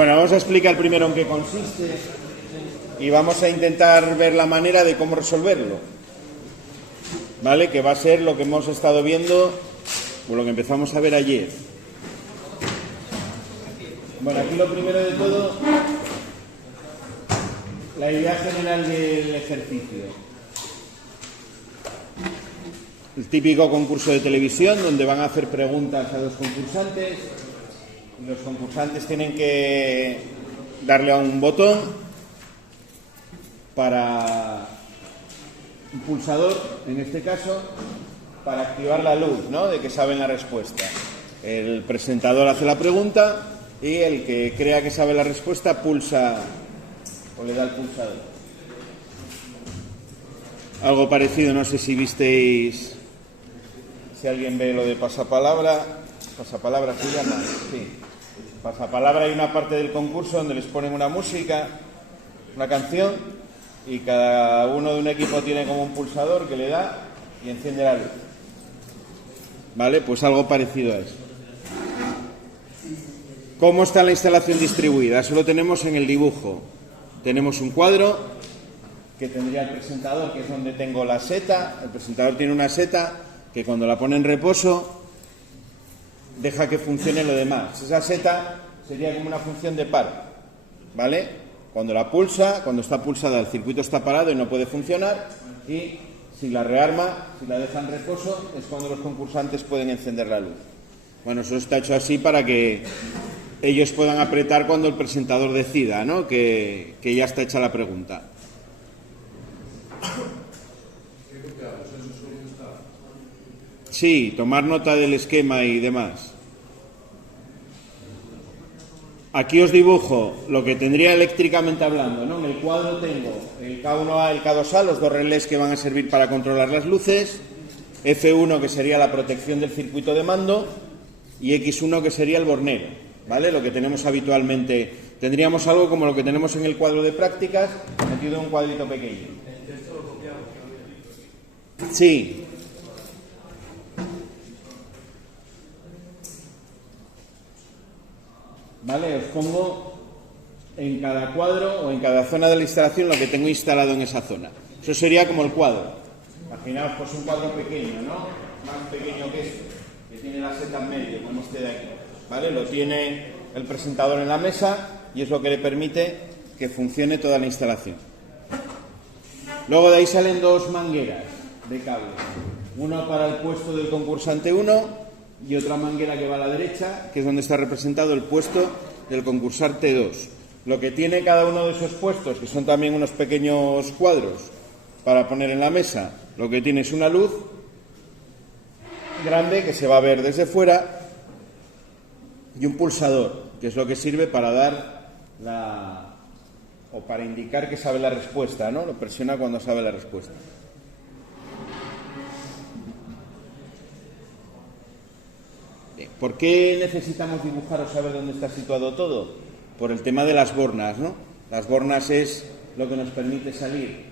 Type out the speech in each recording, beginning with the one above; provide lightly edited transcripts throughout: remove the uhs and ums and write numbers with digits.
Bueno, vamos a explicar primero en qué consiste y vamos a intentar ver la manera de cómo resolverlo. ¿Vale? Que va a ser lo que hemos estado viendo o lo que empezamos a ver ayer. Bueno, aquí lo primero de todo, la idea general del ejercicio. El típico concurso de televisión donde van a hacer preguntas a los concursantes y los concursantes tienen que darle a un botón para un pulsador, en este caso, para activar la luz, ¿no? De que saben la respuesta. El presentador hace la pregunta y el que crea que sabe la respuesta pulsa o le da el pulsador. Algo parecido, no sé si visteis, si alguien ve lo de pasapalabra se llama, sí. Pasapalabra, hay una parte del concurso donde les ponen una música, una canción, y cada uno de un equipo tiene como un pulsador que le da y enciende la luz. ¿Vale? Pues algo parecido a eso. ¿Cómo está la instalación distribuida? Eso lo tenemos en el dibujo. Tenemos un cuadro que tendría el presentador, que es donde tengo la seta. El presentador tiene una seta que cuando la pone en reposo deja que funcione lo demás. Esa seta sería como una función de paro, ¿vale? Cuando la pulsa, cuando está pulsada, el circuito está parado y no puede funcionar, y si la rearma, si la deja en reposo, es cuando los concursantes pueden encender la luz. Bueno, eso está hecho así para que ellos puedan apretar cuando el presentador decida, ¿no? Que ya está hecha la pregunta. Sí, tomar nota del esquema y demás. Aquí os dibujo lo que tendría eléctricamente hablando, ¿no? En el cuadro tengo el K1A y el K2A, los dos relés que van a servir para controlar las luces, F1 que sería la protección del circuito de mando y X1 que sería el bornero, ¿vale? Lo que tenemos habitualmente. Tendríamos algo como lo que tenemos en el cuadro de prácticas, metido en un cuadrito pequeño. Sí. ¿Vale? Os pongo en cada cuadro o en cada zona de la instalación lo que tengo instalado en esa zona. Eso sería como el cuadro. Imaginaos pues un cuadro pequeño, ¿no? Más pequeño que este, que tiene la seta en medio, como este de aquí. ¿Vale? Lo tiene el presentador en la mesa y es lo que le permite que funcione toda la instalación. Luego de ahí salen dos mangueras de cable. Una para el puesto del concursante 1 y otra manguera que va a la derecha, que es donde está representado el puesto del concursante 2. Lo que tiene cada uno de esos puestos, que son también unos pequeños cuadros para poner en la mesa, lo que tiene es una luz grande que se va a ver desde fuera y un pulsador, que es lo que sirve para dar o para indicar que sabe la respuesta, ¿no? Lo presiona cuando sabe la respuesta. ¿Por qué necesitamos dibujar o saber dónde está situado todo? Por el tema de las bornas, ¿no? Las bornas es lo que nos permite salir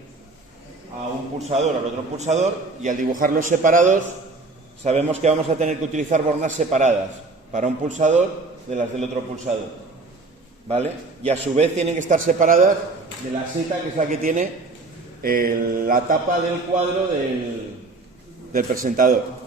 a un pulsador, al otro pulsador, y al dibujarlos separados sabemos que vamos a tener que utilizar bornas separadas para un pulsador de las del otro pulsador, ¿vale? Y a su vez tienen que estar separadas de la seta, que es la que tiene la tapa del cuadro del presentador.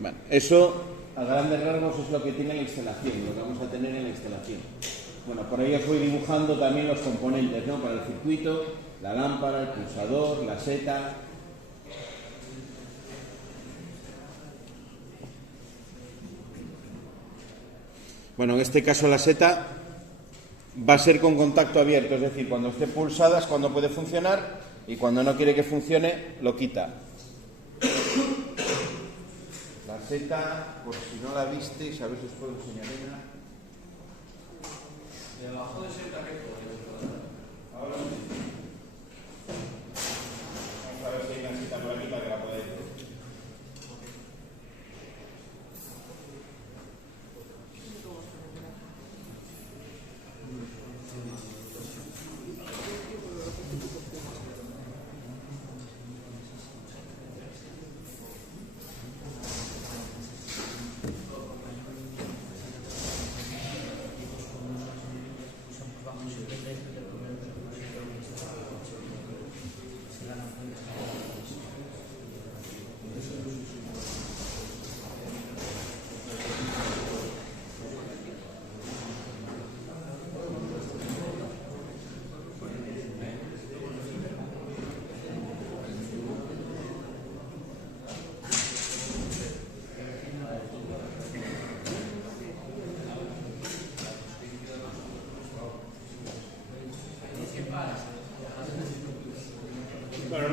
Bueno, eso a grandes rasgos es lo que tiene la instalación, lo que vamos a tener en la instalación. Bueno, por ahí os voy dibujando también los componentes, ¿no? Para el circuito, la lámpara, el pulsador, la seta. Bueno, en este caso la seta va a ser con contacto abierto, es decir, cuando esté pulsada es cuando puede funcionar y cuando no quiere que funcione lo quita. La seta, por si no la visteis, a ver si os puedo enseñar una. Debajo de seta recto. Ahora sí. Vamos a ver si hay una seta por aquí para que la podáis ver.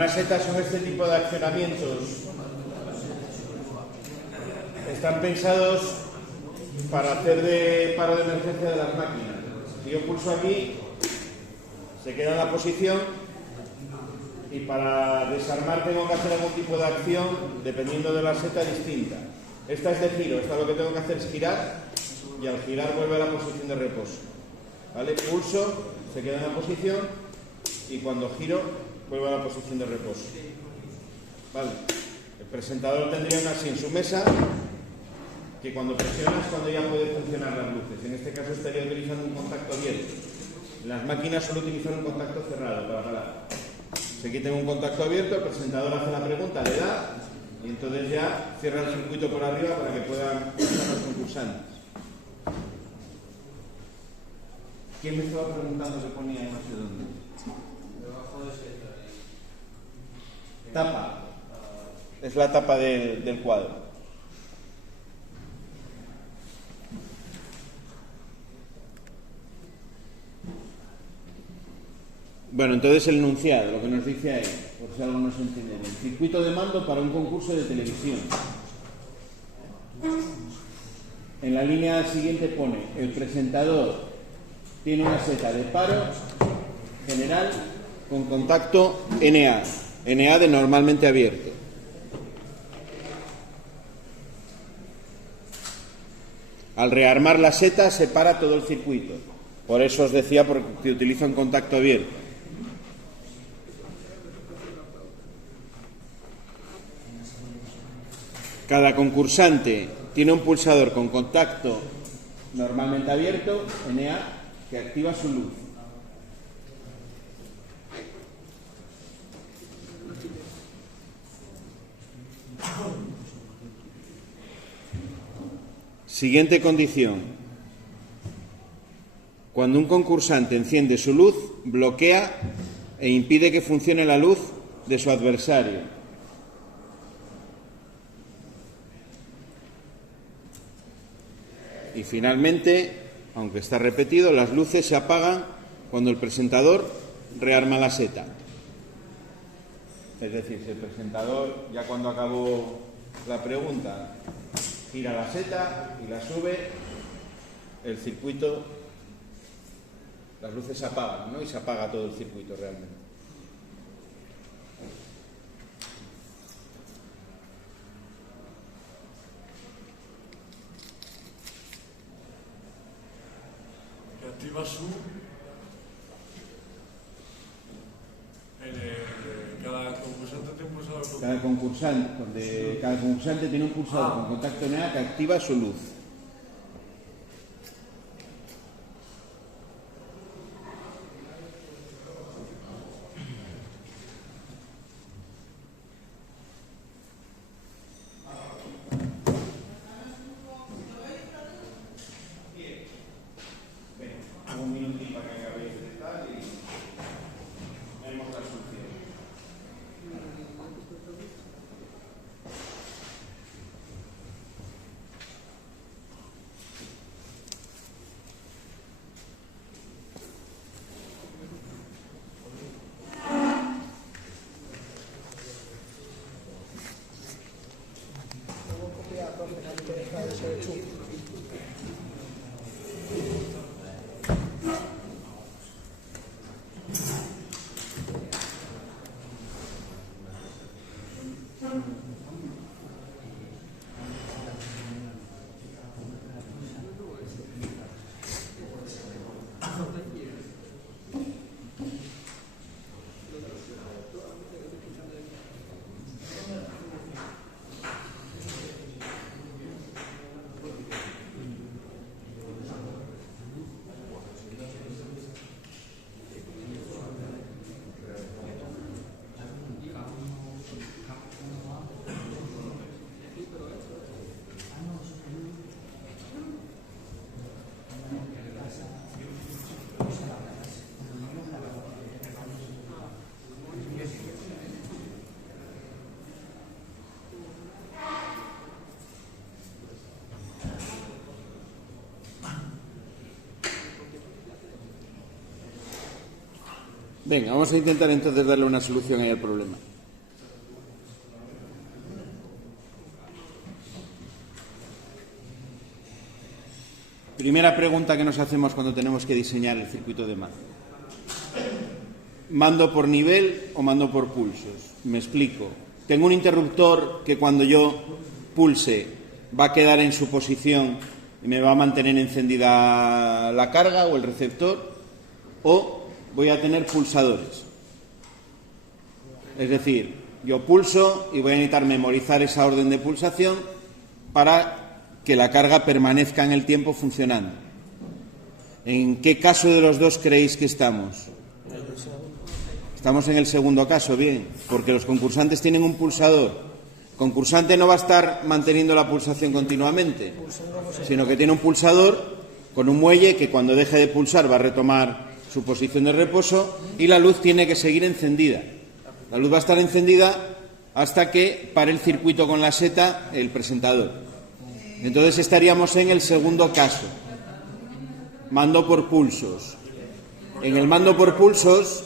Una seta son este tipo de accionamientos. Están pensados para hacer de paro de emergencia de las máquinas. Si yo pulso aquí, se queda en la posición y para desarmar tengo que hacer algún tipo de acción dependiendo de la seta distinta. Esta es de giro, esta lo que tengo que hacer es girar y al girar vuelve a la posición de reposo. ¿Vale? Pulso, se queda en la posición y cuando giro vuelve a la posición de reposo. ¿Vale? El presentador tendría una así en su mesa que cuando presionas cuando ya puede funcionar las luces. En este caso estaría utilizando un contacto abierto. En las máquinas solo utilizan un contacto cerrado para apagar. Si aquí tengo un contacto abierto, el presentador hace la pregunta, le da y entonces ya cierra el circuito por arriba para que puedan usar los concursantes. ¿Quién me estaba preguntando que ponía no sé dónde? Debajo de ese tapa. Es la tapa del cuadro. Bueno, entonces el enunciado, lo que nos dice ahí, por si algo no se entiende. El circuito de mando para un concurso de televisión. En la línea siguiente pone, el presentador tiene una seta de paro general con contacto NA. NA de normalmente abierto. Al rearmar la seta se para todo el circuito. Por eso os decía porque utiliza un contacto abierto. Cada concursante tiene un pulsador con contacto normalmente abierto, NA, que activa su luz. Siguiente condición. Cuando un concursante enciende su luz, bloquea e impide que funcione la luz de su adversario. Y finalmente, aunque está repetido, las luces se apagan cuando el presentador rearma la seta. Es decir, si el presentador, ya cuando acabó la pregunta, gira la seta y la sube, el circuito, las luces se apagan, ¿no? Y se apaga todo el circuito realmente. Activa su cada concursante tiene un pulsador con... Cada concursante tiene un pulsador con contacto NA que activa su luz. Un minutito para que acabéis de tal y vemos la solución. Venga, vamos a intentar entonces darle una solución ahí al problema. Primera pregunta que nos hacemos cuando tenemos que diseñar el circuito de mando. ¿Mando por nivel o mando por pulsos? Me explico. Tengo un interruptor que cuando yo pulse va a quedar en su posición y me va a mantener encendida la carga o el receptor, o voy a tener pulsadores. Es decir, yo pulso y voy a necesitar memorizar esa orden de pulsación para que la carga permanezca en el tiempo funcionando. ¿En qué caso de los dos creéis que estamos? Estamos en el segundo caso, bien, porque los concursantes tienen un pulsador. El concursante no va a estar manteniendo la pulsación continuamente, sino que tiene un pulsador con un muelle que cuando deje de pulsar va a retomar su posición de reposo y la luz tiene que seguir encendida. La luz va a estar encendida hasta que pare el circuito con la seta el presentador. Entonces estaríamos en el segundo caso, mando por pulsos. En el mando por pulsos,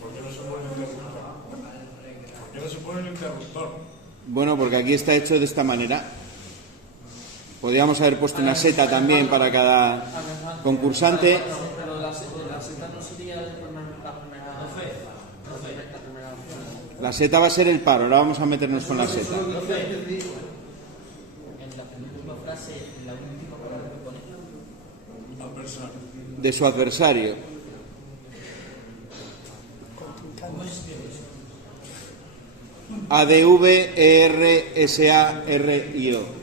¿Por qué no se pone el interruptor? ¿Por qué no se pone el interruptor? bueno, porque aquí está hecho de esta manera. Podríamos haber puesto una seta también para cada concursante. Pero la seta no sería la primera opción. La seta va a ser el paro, ahora vamos a meternos con la seta. En la penúltima frase, en la última palabra que pone. Adversario. De su adversario. ADV, ER, SA, R y O.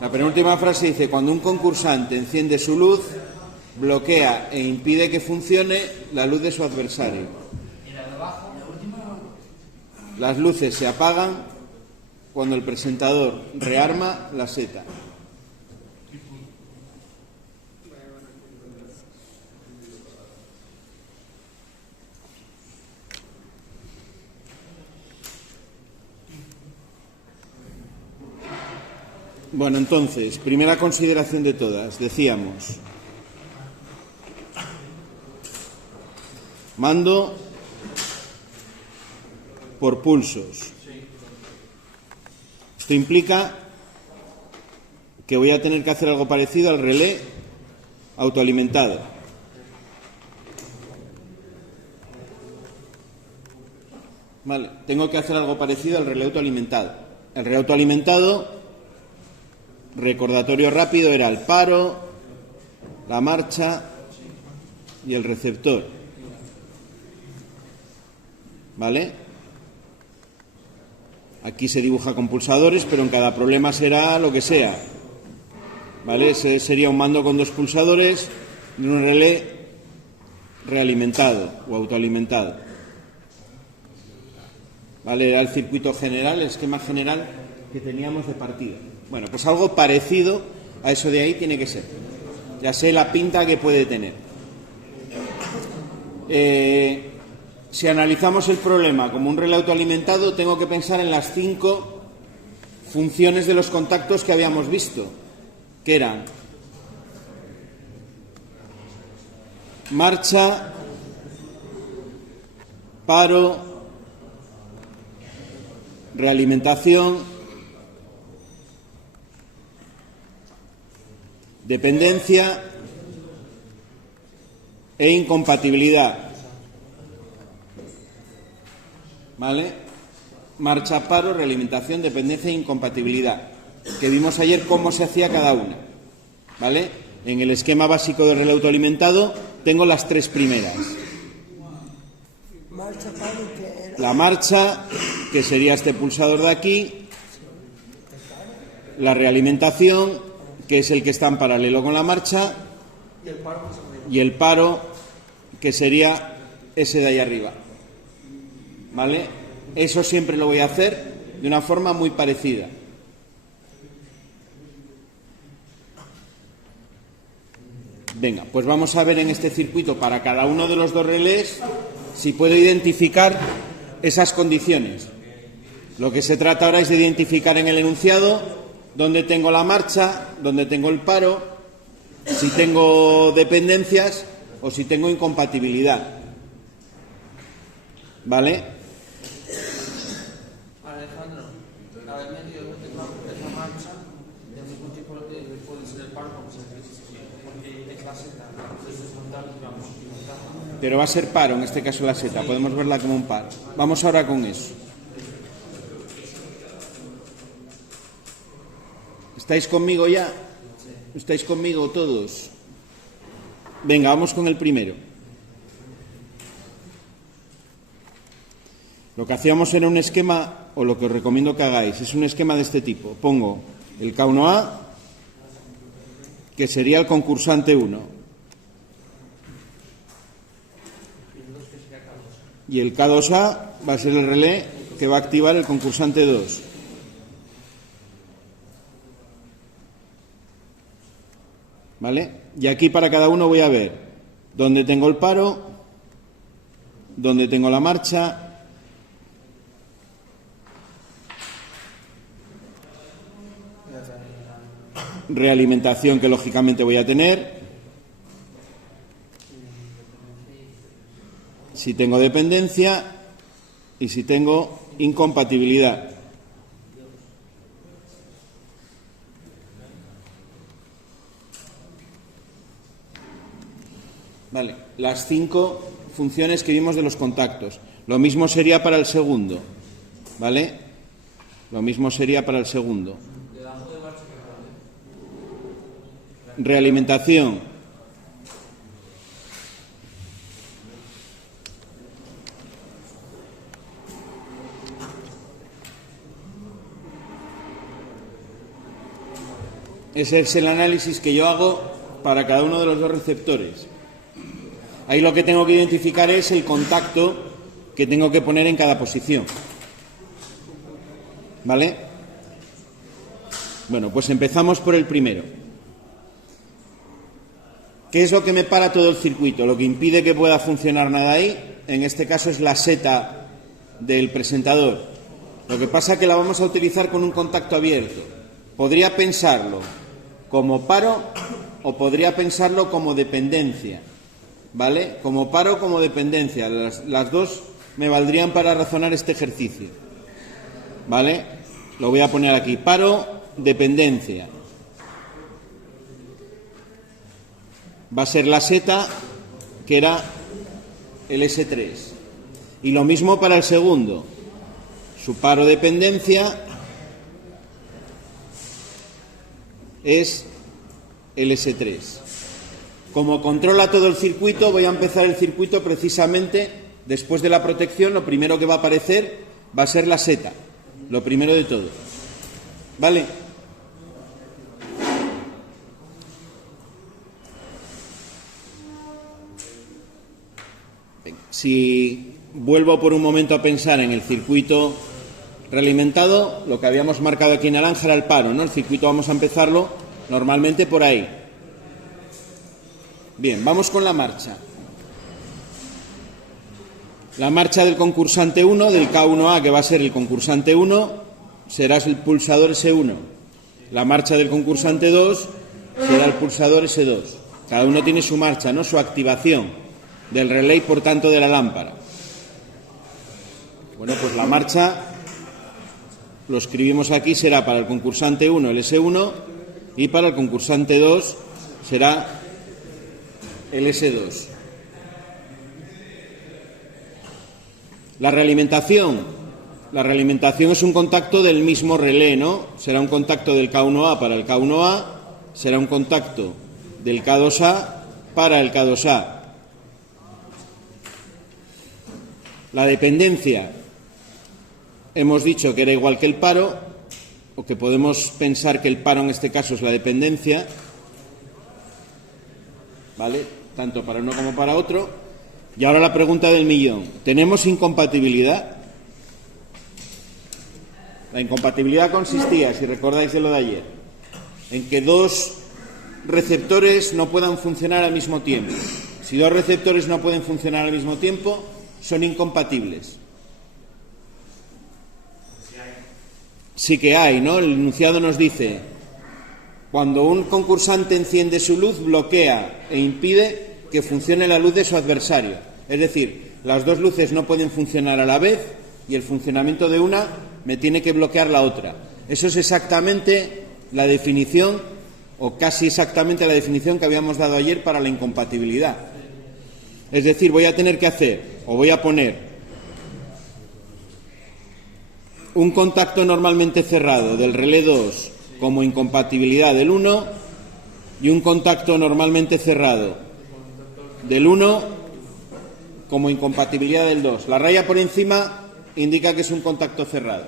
La penúltima frase dice: cuando un concursante enciende su luz, bloquea e impide que funcione la luz de su adversario. Las luces se apagan cuando el presentador rearma la seta. Bueno, entonces, primera consideración de todas, decíamos, mando por pulsos. Esto implica que voy a tener que hacer algo parecido al relé autoalimentado. Vale, tengo que hacer algo parecido al relé autoalimentado. El relé autoalimentado, recordatorio rápido, era el paro, la marcha y el receptor. ¿Vale? Aquí se dibuja con pulsadores, pero en cada problema será lo que sea. ¿Vale? Ese sería un mando con dos pulsadores de un relé realimentado o autoalimentado. ¿Vale? Era el circuito general, el esquema general que teníamos de partida. Bueno, pues algo parecido a eso de ahí tiene que ser. Ya sé la pinta que puede tener. Si analizamos el problema como un relé autoalimentado, tengo que pensar en las 5 funciones de los contactos que habíamos visto, que eran marcha, paro, realimentación, dependencia e incompatibilidad. ¿Vale? Marcha, paro, realimentación, dependencia e incompatibilidad, que vimos ayer cómo se hacía cada una. ¿Vale? En el esquema básico del relé autoalimentado tengo las 3 primeras. La marcha, que sería este pulsador de aquí. La realimentación, que es el que está en paralelo con la marcha. Y el paro, que sería ese de ahí arriba. ¿Vale? Eso siempre lo voy a hacer de una forma muy parecida. Venga, pues vamos a ver en este circuito para cada uno de los dos relés si puedo identificar esas condiciones. Lo que se trata ahora es de identificar en el enunciado dónde tengo la marcha, dónde tengo el paro si tengo dependencias o si tengo incompatibilidad. ¿Vale? Alejandro, haber metido esa marcha de ningún tipo de puede ser el paro como se dice, porque es la seta, es desmontar, digamos, y montar. Pero va a ser paro, en este caso la seta, podemos verla como un paro. Vamos ahora con eso. ¿Estáis conmigo ya? ¿Estáis conmigo todos? Venga, vamos con el primero. Lo que hacíamos era un esquema, o lo que os recomiendo que hagáis, es un esquema de este tipo. Pongo el K1A, que sería el concursante 1. Y el K2A va a ser el relé que va a activar el concursante 2. ¿Vale? Y aquí para cada uno voy a ver dónde tengo el paro, dónde tengo la marcha, realimentación que lógicamente voy a tener, si tengo dependencia y si tengo incompatibilidad. Vale, las 5 funciones que vimos de los contactos. Lo mismo sería para el segundo, ¿vale? Lo mismo sería para el segundo. Realimentación. Ese es el análisis que yo hago para cada uno de los dos receptores. Ahí lo que tengo que identificar es el contacto que tengo que poner en cada posición. ¿Vale? Bueno, pues empezamos por el primero. ¿Qué es lo que me para todo el circuito? Lo que impide que pueda funcionar nada ahí, en este caso es la seta del presentador. Lo que pasa es que la vamos a utilizar con un contacto abierto. Podría pensarlo como paro o podría pensarlo como dependencia. ¿Vale? Como paro o como dependencia. Las dos me valdrían para razonar este ejercicio. ¿Vale? Lo voy a poner aquí. Paro, dependencia. Va a ser la seta, que era el S3. Y lo mismo para el segundo. Su paro dependencia es el S3. Como controla todo el circuito, voy a empezar el circuito precisamente después de la protección. Lo primero que va a aparecer va a ser la seta. Lo primero de todo. ¿Vale? Si vuelvo por un momento a pensar en el circuito realimentado, lo que habíamos marcado aquí en naranja era el paro, ¿no? El circuito vamos a empezarlo normalmente por ahí. Bien, vamos con la marcha. La marcha del concursante 1, del K1A, que va a ser el concursante 1, será el pulsador S1. La marcha del concursante 2 será el pulsador S2. Cada uno tiene su marcha, ¿no? Su activación del relé y, por tanto, de la lámpara. Bueno, pues la marcha, lo escribimos aquí, será para el concursante 1 el S1 y para el concursante 2 será el S2. La realimentación es un contacto del mismo relé, ¿no? Será un contacto del K1A para el K1A, será un contacto del K2A para el K2A. La dependencia, hemos dicho que era igual que el paro, o que podemos pensar que el paro en este caso es la dependencia, ¿vale? Tanto para uno como para otro. Y ahora la pregunta del millón. ¿Tenemos incompatibilidad? La incompatibilidad consistía, si recordáis de lo de ayer, en que dos receptores no puedan funcionar al mismo tiempo. Si dos receptores no pueden funcionar al mismo tiempo, son incompatibles. Sí que hay, ¿no? El enunciado nos dice, Cuando un concursante enciende su luz, bloquea e impide que funcione la luz de su adversario. Es decir, las dos luces no pueden funcionar a la vez y el funcionamiento de una me tiene que bloquear la otra. Eso es exactamente la definición, o casi exactamente la definición que habíamos dado ayer para la incompatibilidad. Es decir, voy a tener que hacer, o voy a poner, un contacto normalmente cerrado del relé 2 como incompatibilidad del 1 y un contacto normalmente cerrado del 1 como incompatibilidad del 2. La raya por encima indica que es un contacto cerrado,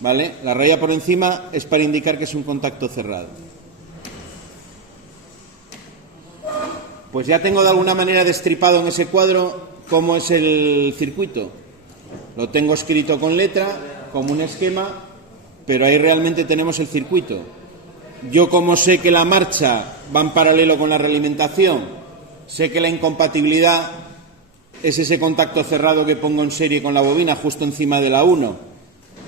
¿vale? La raya por encima es para indicar que es un contacto cerrado. Pues ya tengo de alguna manera destripado en ese cuadro cómo es el circuito. Lo tengo escrito con letra, como un esquema, pero ahí realmente tenemos el circuito. Yo, como sé que la marcha va en paralelo con la realimentación, sé que la incompatibilidad es ese contacto cerrado que pongo en serie con la bobina justo encima de la 1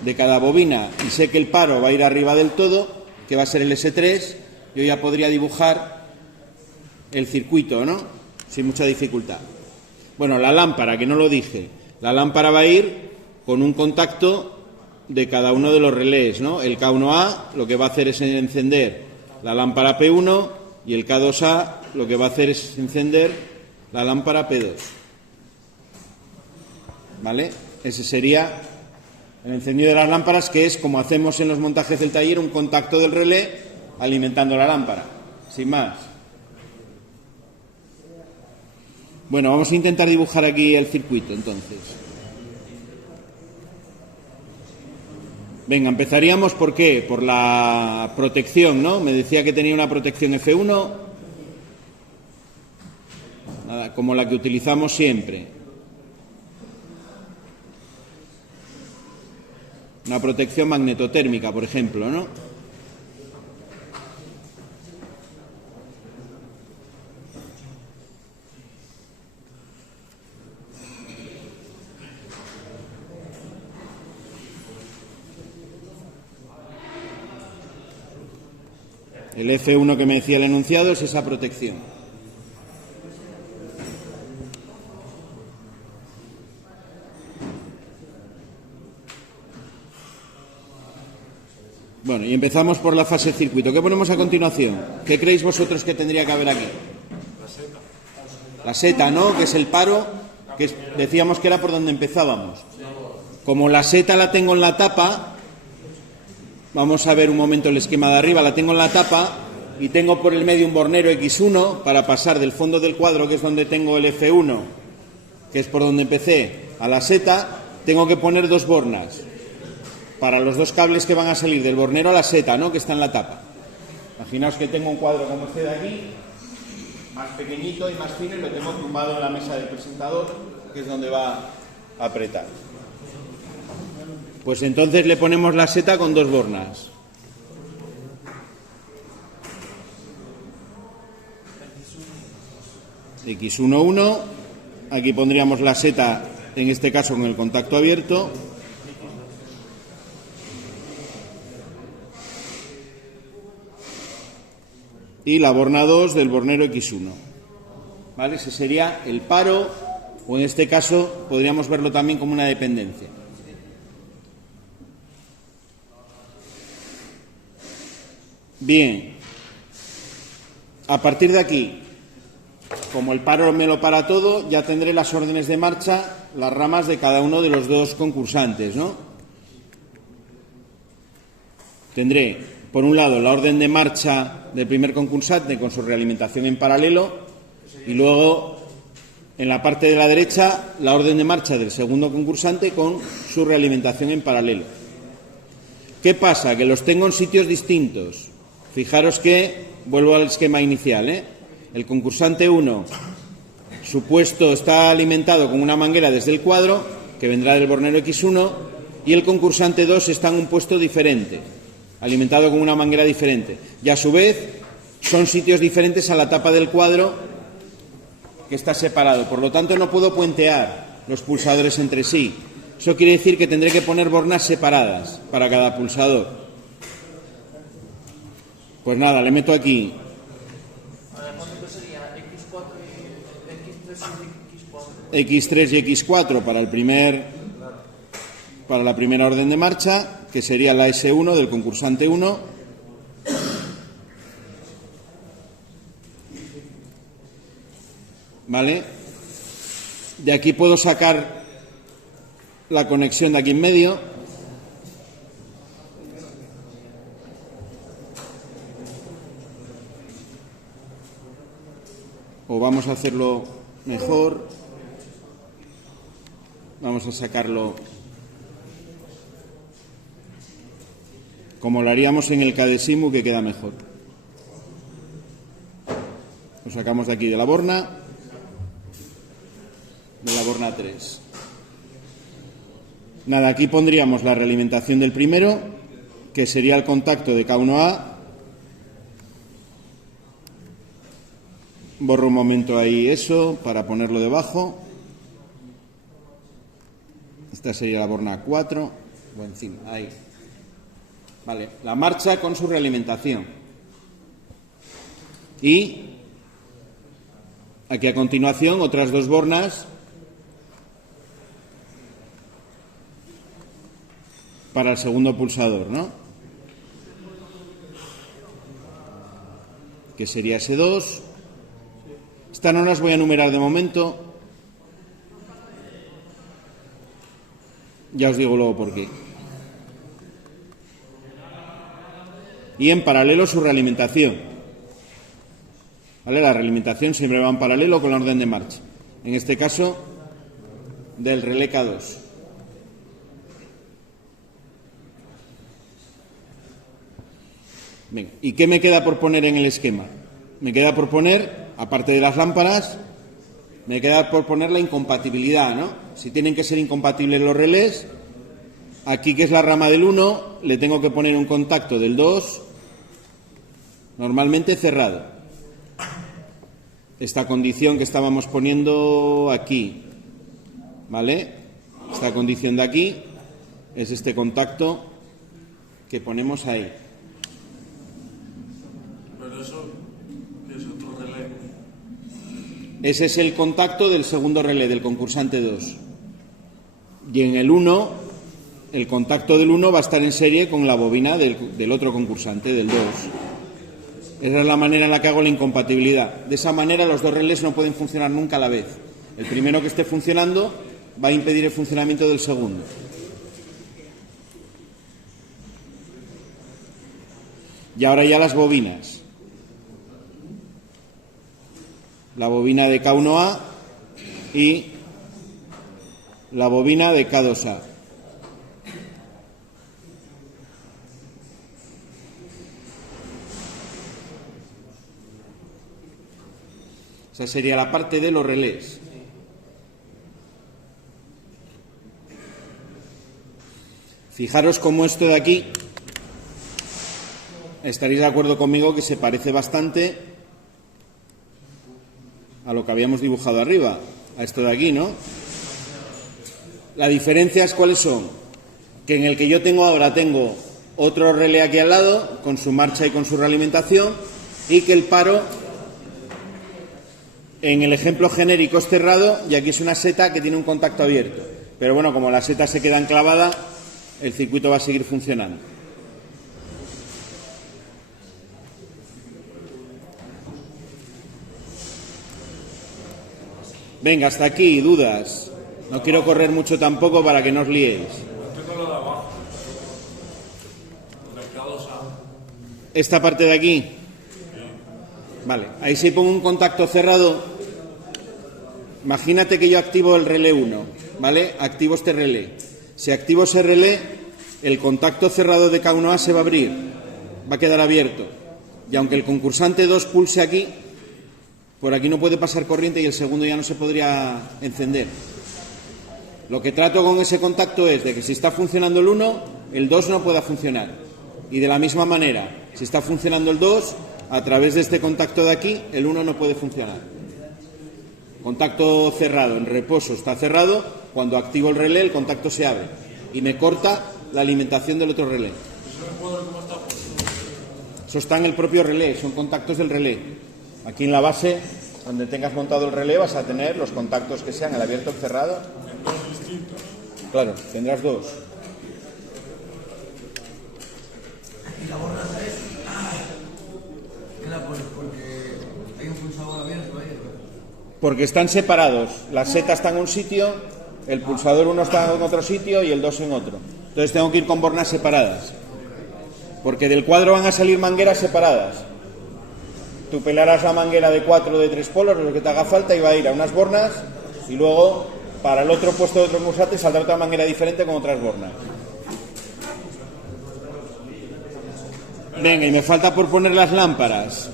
de cada bobina, y sé que el paro va a ir arriba del todo, que va a ser el S3, yo ya podría dibujar el circuito, ¿no? Sin mucha dificultad. Bueno, la lámpara, que no lo dije, la lámpara va a ir con un contacto de cada uno de los relés, ¿no? El K1A lo que va a hacer es encender la lámpara P1 y el K2A lo que va a hacer es encender la lámpara P2. ¿Vale? Ese sería el encendido de las lámparas, que es como hacemos en los montajes del taller, un contacto del relé alimentando la lámpara, sin más. Bueno, vamos a intentar dibujar aquí el circuito, entonces. Venga, empezaríamos ¿por qué? Por la protección, ¿no? Me decía que tenía una protección F1, nada, como la que utilizamos siempre. Una protección magnetotérmica, por ejemplo, ¿no? El F1 que me decía el enunciado es esa protección. Bueno, y empezamos por la fase circuito. ¿Qué ponemos a continuación? ¿Qué creéis vosotros que tendría que haber aquí? La seta, ¿no? Que es el paro, que decíamos que era por donde empezábamos. Como la seta la tengo en la tapa, vamos a ver un momento el esquema de arriba, la tengo en la tapa y tengo por el medio un bornero X1 para pasar del fondo del cuadro, que es donde tengo el F1, que es por donde empecé, a la seta, tengo que poner dos bornas para los dos cables que van a salir del bornero a la seta, ¿no? Que está en la tapa. Imaginaos que tengo un cuadro como este de aquí, más pequeñito y más fino, y lo tengo tumbado en la mesa del presentador, que es donde va a apretar. Pues entonces le ponemos la seta con dos bornas. X11, aquí pondríamos la seta, en este caso con el contacto abierto. Y la borna 2 del bornero X1. ¿Vale? Ese sería el paro, o en este caso podríamos verlo también como una dependencia. Bien, a partir de aquí, como el paro me lo para todo, ya tendré las órdenes de marcha, las ramas de cada uno de los dos concursantes, ¿no? Tendré, por un lado, la orden de marcha del primer concursante con su realimentación en paralelo, y luego, en la parte de la derecha, la orden de marcha del segundo concursante con su realimentación en paralelo. ¿Qué pasa? Que los tengo en sitios distintos. Fijaros que, vuelvo al esquema inicial, el concursante 1, su puesto está alimentado con una manguera desde el cuadro, que vendrá del bornero X1, y el concursante 2 está en un puesto diferente, alimentado con una manguera diferente. Y a su vez, son sitios diferentes a la tapa del cuadro, que está separado. Por lo tanto, no puedo puentear los pulsadores entre sí. Eso quiere decir que tendré que poner bornas separadas para cada pulsador. Pues nada, le meto aquí Ahora, ¿cuánto sería X4 y X3 y X4? X3 y X4 para la primera orden de marcha, que sería la S1 del concursante 1. ¿Vale? De aquí puedo sacar la conexión de aquí en medio. O vamos a hacerlo mejor. Vamos a sacarlo como lo haríamos en el Cadesimu, que queda mejor. Lo sacamos de aquí de la borna 3. Nada, aquí pondríamos la realimentación del primero, que sería el contacto de K1A. Borro un momento ahí eso para ponerlo debajo. Esta sería la borna 4. O encima, ahí. Vale, la marcha con su realimentación. Y aquí a continuación otras dos bornas para el segundo pulsador, ¿no? Que sería S2. Estas no las voy a enumerar de momento. Ya os digo luego por qué. Y en paralelo su realimentación. ¿Vale? La realimentación siempre va en paralelo con la orden de marcha. En este caso, del relé K2. Venga, ¿y qué me queda por poner en el esquema? Me queda por poner, aparte de las lámparas, me queda por poner la incompatibilidad, ¿no? Si tienen que ser incompatibles los relés, aquí que es la rama del 1, le tengo que poner un contacto del 2, normalmente cerrado. Esta condición que estábamos poniendo aquí, ¿vale? Esta condición de aquí es este contacto que ponemos ahí. Pero eso, ¿qué es otro relé? Ese es el contacto del segundo relé, del concursante 2. Y en el 1, el contacto del 1 va a estar en serie con la bobina del otro concursante, del 2. Esa es la manera en la que hago la incompatibilidad. De esa manera los dos relés no pueden funcionar nunca a la vez. El primero que esté funcionando va a impedir el funcionamiento del segundo. Y ahora ya las bobinas. La bobina de K1A y la bobina de K2A. Esa sería la parte de los relés. Fijaros cómo esto de aquí, estaréis de acuerdo conmigo que se parece bastante a lo que habíamos dibujado arriba, a esto de aquí, ¿no? Las diferencias, ¿cuáles son? Que en el que yo tengo ahora tengo otro relé aquí al lado, con su marcha y con su realimentación, y que el paro, en el ejemplo genérico, es cerrado, y aquí es una seta que tiene un contacto abierto. Pero bueno, como la seta se queda enclavada, el circuito va a seguir funcionando. Venga, hasta aquí, dudas. No quiero correr mucho tampoco para que no os liéis. Tengo lo de abajo. Mercados A. Esta parte de aquí. Vale, ahí si pongo un contacto cerrado, imagínate que yo activo el relé 1, ¿vale? Activo este relé. Si activo ese relé, el contacto cerrado de K1A se va a abrir, va a quedar abierto. Y aunque el concursante 2 pulse aquí, por aquí no puede pasar corriente y el segundo ya no se podría encender. Lo que trato con ese contacto es de que si está funcionando el 1, el 2 no pueda funcionar. Y de la misma manera, si está funcionando el 2, a través de este contacto de aquí, el 1 no puede funcionar. Contacto cerrado, en reposo está cerrado, cuando activo el relé el contacto se abre y me corta la alimentación del otro relé. Eso está en el propio relé, son contactos del relé. Aquí en la base, donde tengas montado el relé, vas a tener los contactos que sean el abierto o el cerrado. En dos distintos. Claro, tendrás dos. ¿Y la borra 3? ¿Qué la pones? Porque hay un pulsador abierto ahí. Porque están separados. La seta está en un sitio, el pulsador 1 está en otro sitio y el 2 en otro. Entonces tengo que ir con bornas separadas. Porque del cuadro van a salir mangueras separadas. Tú pelarás la manguera de 4 o de 3 polos, lo que te haga falta, y va a ir a unas bornas, y luego para el otro puesto de otro musate saldrá otra manguera diferente con otras bornas. Venga, y me falta por poner las lámparas.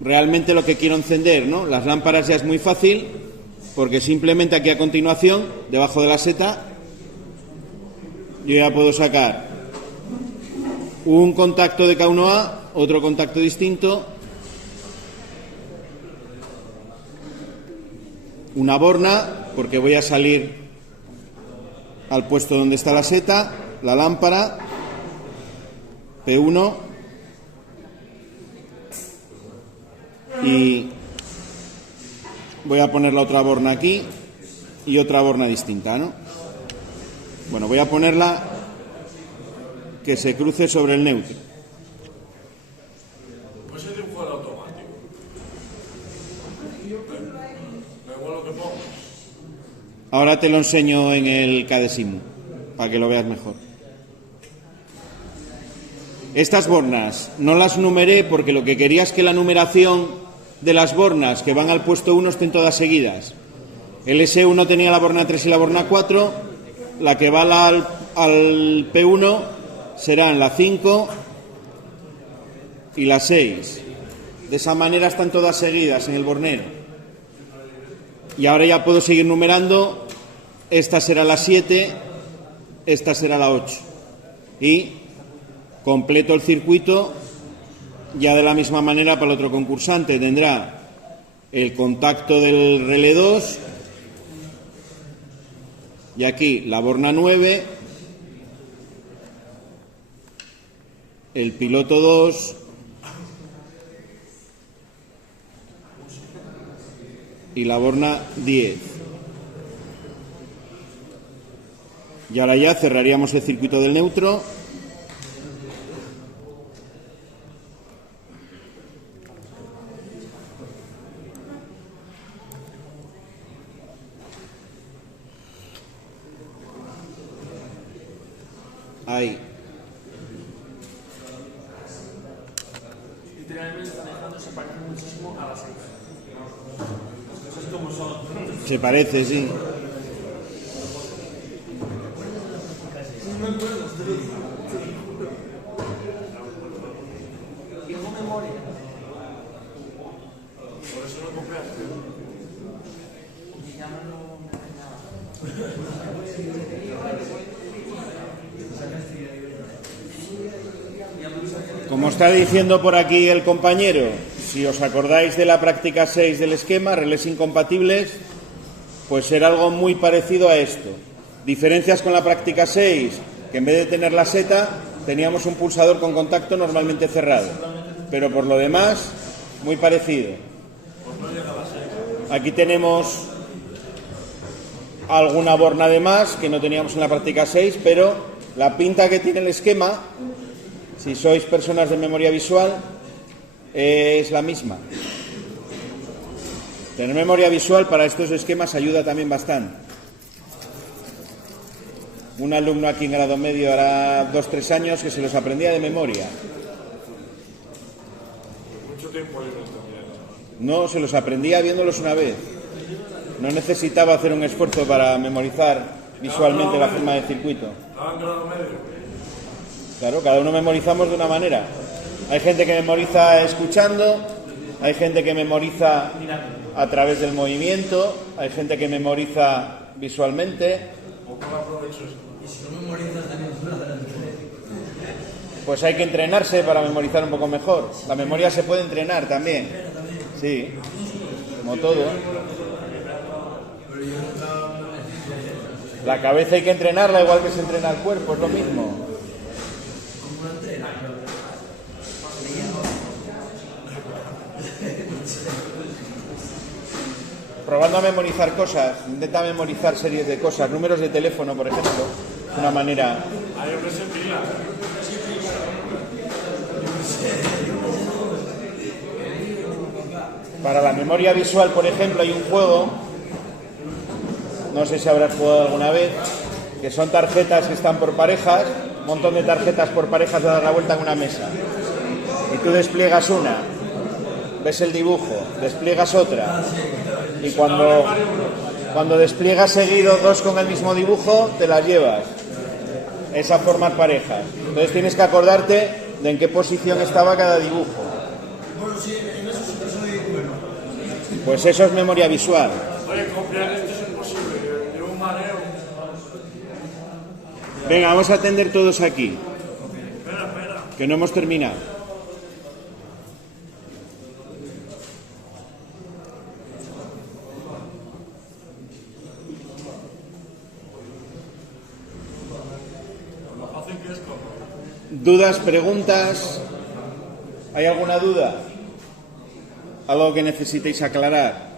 Realmente lo que quiero encender, ¿no? Las lámparas ya es muy fácil, porque simplemente aquí a continuación, debajo de la seta, yo ya puedo sacar un contacto de K1A, otro contacto distinto, una borna, porque voy a salir al puesto donde está la seta, la lámpara, P1, y voy a poner la otra borna aquí y otra borna distinta, ¿no? Bueno, voy a ponerla que se cruce sobre el neutro. Pues es de un fuera automático. Da igual lo que pongas. Ahora te lo enseño en el Cadesimu, para que lo veas mejor. Estas bornas no las numeré porque lo que quería es que la numeración de las bornas que van al puesto 1 estén todas seguidas. El S1 tenía la borna 3 y la borna 4, la que va al P1 serán la 5 y la 6. De esa manera están todas seguidas en el bornero. Y ahora ya puedo seguir numerando. Esta será la 7, esta será la 8. Y completo el circuito. Ya de la misma manera para el otro concursante tendrá el contacto del relé 2 y aquí la borna 9, el piloto 2 y la borna 10. Y ahora ya cerraríamos el circuito del neutro. Ahí. Literalmente está dejando, se parece muchísimo a las 6. Las cosas como son. Se parece, sí. Tengo memoria. Por eso lo compraste. Y ya no lo Como está diciendo por aquí el compañero, si os acordáis de la práctica 6 del esquema, relés incompatibles, pues será algo muy parecido a esto. Diferencias con la práctica 6, que en vez de tener la seta, teníamos un pulsador con contacto normalmente cerrado. Pero por lo demás, muy parecido. Aquí tenemos alguna borna de más que no teníamos en la práctica 6, pero la pinta que tiene el esquema, si sois personas de memoria visual, es la misma. Tener memoria visual para estos esquemas ayuda también bastante. Un alumno aquí en grado medio hará 2 o 3 años que se los aprendía de memoria. Mucho tiempo yo no entendía eso. No, se los aprendía viéndolos una vez. No necesitaba hacer un esfuerzo para memorizar visualmente la forma del circuito. ¿Estaba en grado medio? Claro, cada uno memorizamos de una manera. Hay gente que memoriza escuchando, hay gente que memoriza a través del movimiento, hay gente que memoriza visualmente. ¿O cómo aprovecho esto? Y si no memorizas también Pues hay que entrenarse para memorizar un poco mejor. La memoria se puede entrenar también. Sí, como todo. La cabeza hay que entrenarla igual que se entrena el cuerpo, es lo mismo. probando a memorizar cosas, intenta memorizar series de cosas, números de teléfono, por ejemplo, de una manera... Hay que se pila. Para la memoria visual, por ejemplo, hay un juego, no sé si habrás jugado alguna vez, que son tarjetas que están por parejas, un montón de tarjetas por parejas dadas la vuelta en una mesa. Y tú despliegas una, ves el dibujo, despliegas otra, y cuando despliegas seguido dos con el mismo dibujo, te las llevas. Esa forma parejas. Entonces tienes que acordarte de en qué posición estaba cada dibujo. Bueno, sí, en eso sí que soy bueno. Pues eso es memoria visual. Oye, copiar esto es imposible. De un mareo. Venga, vamos a atender todos aquí, Espera. que no hemos terminado. Lo fácil que es como. ¿Dudas, preguntas? ¿Hay alguna duda? ¿Algo que necesitéis aclarar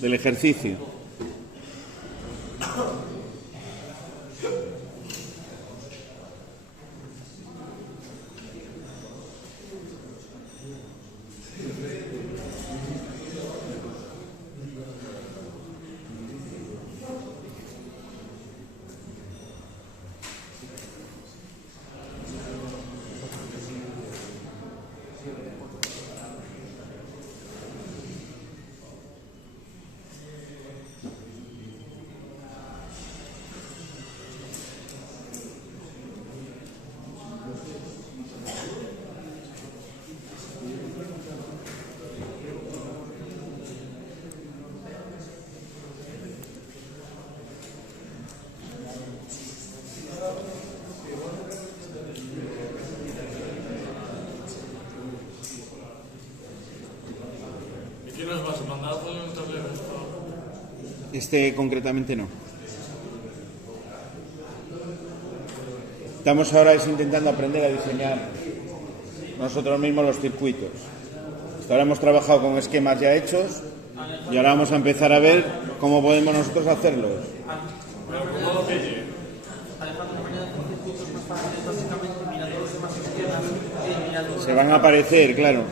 del ejercicio? ¿Y quién nos vas a mandar a poner un tablero esto? Este concretamente no. Estamos ahora intentando aprender a diseñar nosotros mismos los circuitos. Hasta ahora hemos trabajado con esquemas ya hechos y ahora vamos a empezar a ver cómo podemos nosotros hacerlos. Pero ¿cómo lo pille? Alejandro, la manera de hacer circuitos más fáciles, básicamente mirando los demás esquemas y mirando... Se van a aparecer, claro.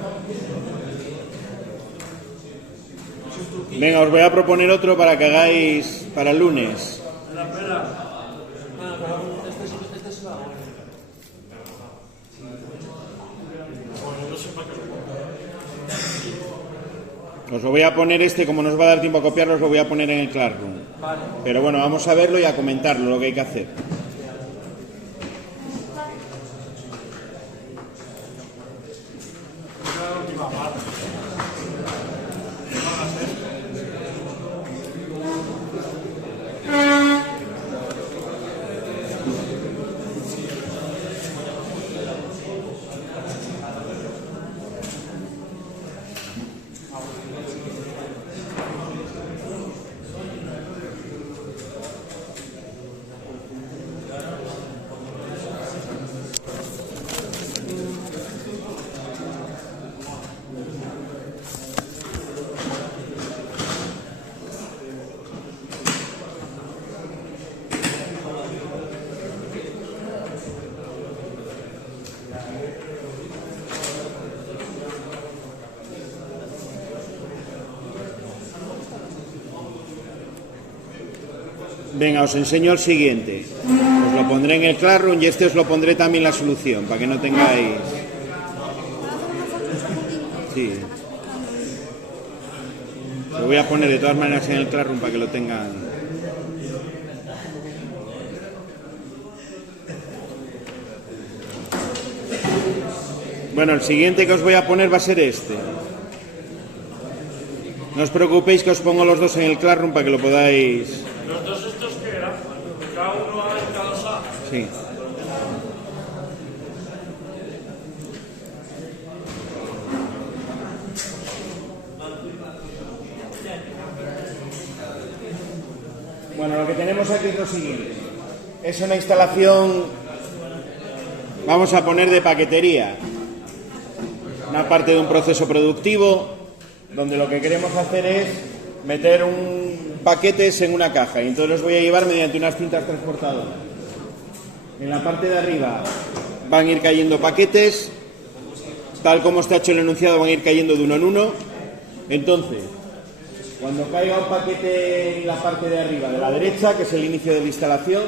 Venga, os voy a proponer otro para que hagáis para el lunes. Espera. Este es la hora. Bueno, no sé para qué lo pongo. Os lo voy a poner como nos va a dar tiempo a copiarlo, os lo voy a poner en el Classroom. Vale. Pero bueno, vamos a verlo y a comentarlo, lo que hay que hacer. Esta es la última parte. No hagas esto. Venga, os enseño el siguiente. Os lo pondré en el Classroom y os lo pondré también la solución, para que no tengáis... Sí. Lo voy a poner de todas maneras en el Classroom para que lo tengan. Bueno, el siguiente que os voy a poner va a ser este. No os preocupéis que os pongo los dos en el Classroom para que lo podáis... ¿Los dos estos qué eran? Cada uno en cada sala. Sí. Bueno, lo que tenemos aquí es lo siguiente. Es una instalación, vamos a poner de paquetería. Una parte de un proceso productivo, donde lo que queremos hacer es meter paquetes en una caja y entonces los voy a llevar mediante unas cintas transportadoras. En la parte de arriba van a ir cayendo paquetes, tal como está hecho el enunciado, van a ir cayendo de uno en uno. Entonces, cuando caiga un paquete en la parte de arriba de la derecha, que es el inicio de la instalación,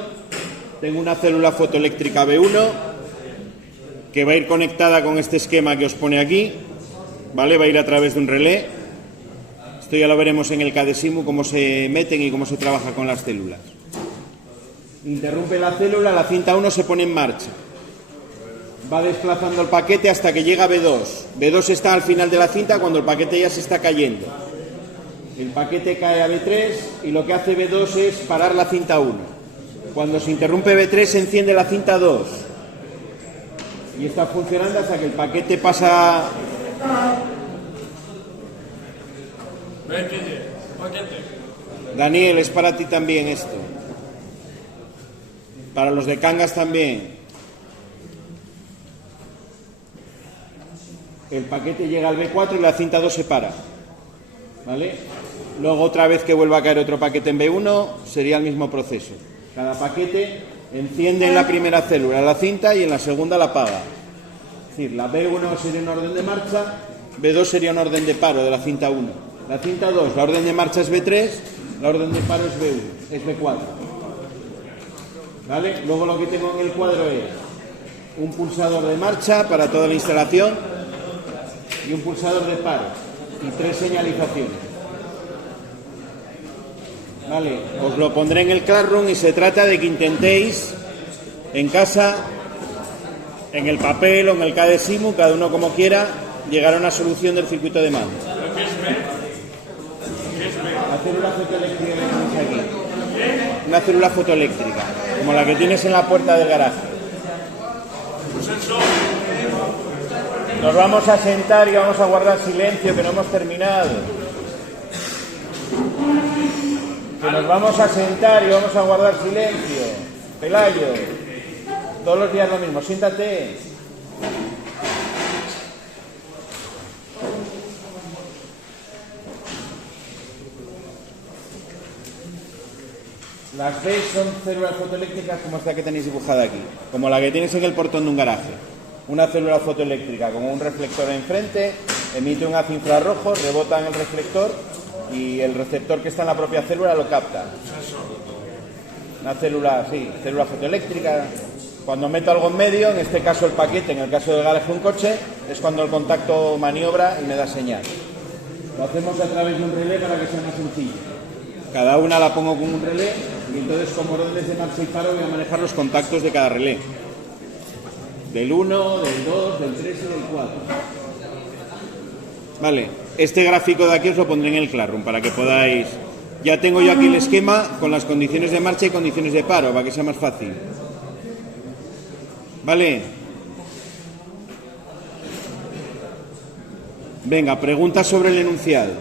tengo una célula fotoeléctrica B1 que va a ir conectada con este esquema que os pone aquí, ¿vale? Va a ir a través de un relé. Esto ya lo veremos en el CADESIMU, cómo se meten y cómo se trabaja con las células. Interrumpe la célula, la cinta 1 se pone en marcha. Va desplazando el paquete hasta que llega a B2. B2 está al final de la cinta cuando el paquete ya se está cayendo. El paquete cae a B3 y lo que hace B2 es parar la cinta 1. Cuando se interrumpe B3 se enciende la cinta 2. Y está funcionando hasta que el paquete pasa... Daniel, es para ti también esto. Para los de Cangas también. El paquete llega al B4 y la cinta 2 se para. ¿Vale? Luego otra vez que vuelva a caer otro paquete en B1 sería el mismo proceso. Cada paquete enciende en la primera célula la cinta y en la segunda la apaga. Es decir, la B1 sería un orden de marcha, B2 sería un orden de paro de la cinta 1. La cinta 2, la orden de marcha es B3, la orden de paro es B1, es B4. ¿Vale? Luego lo que tengo en el cuadro es un pulsador de marcha para toda la instalación y un pulsador de paro y 3 señalizaciones. Vale, os lo pondré en el Classroom y se trata de que intentéis en casa, en el papel o en el CADESIMU, cada uno como quiera, llegar a una solución del circuito de mando. La célula fotoeléctrica que tenéis aquí. Una célula fotoeléctrica, como la que tienes en la puerta del garaje. Nos vamos a sentar y vamos a guardar silencio, que no hemos terminado. Que nos vamos a sentar y vamos a guardar silencio. Pelayo, todos los días lo mismo, siéntate. Las B son células fotoeléctricas como esta que tenéis dibujada aquí, como la que tienes en el portón de un garaje. Una célula fotoeléctrica con un reflector enfrente, emite un haz infrarrojo, rebota en el reflector y el receptor que está en la propia célula lo capta. Una célula, sí, célula fotoeléctrica. Cuando meto algo en medio, en este caso el paquete, en el caso del garaje un coche, es cuando el contacto maniobra y me da señal. Lo hacemos a través de un relé para que sea más sencillo. Cada una la pongo con un relé y entonces como órdenes de marcha y paro voy a manejar los contactos de cada relé. Del 1, del 2, del 3 y del 4. Vale, este gráfico de aquí os lo pondré en el Classroom para que podáis... Ya tengo yo aquí el esquema con las condiciones de marcha y condiciones de paro, para que sea más fácil. Vale. Venga, preguntas sobre el enunciado.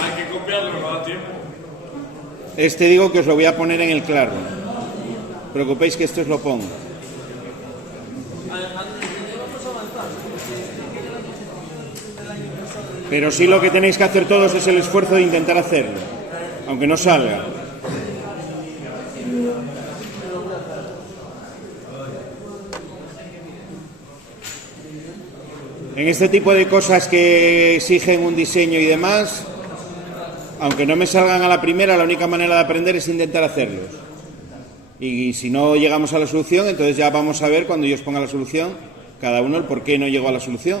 Hay que copiarlo, no da tiempo. Este digo que os lo voy a poner en el Classroom. No os preocupéis que esto os lo pongo. Pero sí lo que tenéis que hacer todos es el esfuerzo de intentar hacerlo, aunque no salga. En este tipo de cosas que exigen un diseño y demás, aunque no me salgan a la primera, la única manera de aprender es intentar hacerlos. Y si no llegamos a la solución, entonces ya vamos a ver cuando yo os ponga la solución, cada uno el por qué no llegó a la solución,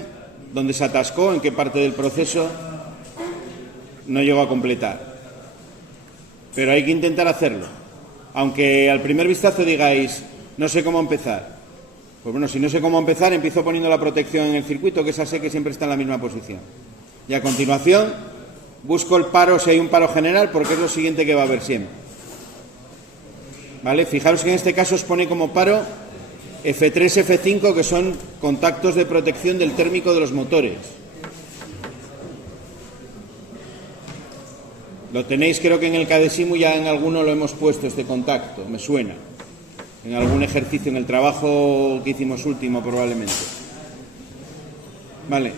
dónde se atascó, en qué parte del proceso no llegó a completar. Pero hay que intentar hacerlo. Aunque al primer vistazo digáis, no sé cómo empezar. Pues bueno, si no sé cómo empezar, empiezo poniendo la protección en el circuito, que esa sé que siempre está en la misma posición. Y a continuación, busco el paro si hay un paro general, porque es lo siguiente que va a haber siempre. ¿Vale? Fijaros que en este caso os pone como paro F3, F5, que son contactos de protección del térmico de los motores. Lo tenéis, creo que en el CADESIMU ya en alguno lo hemos puesto, este contacto, me suena. En algún ejercicio, en el trabajo que hicimos último probablemente. Vale.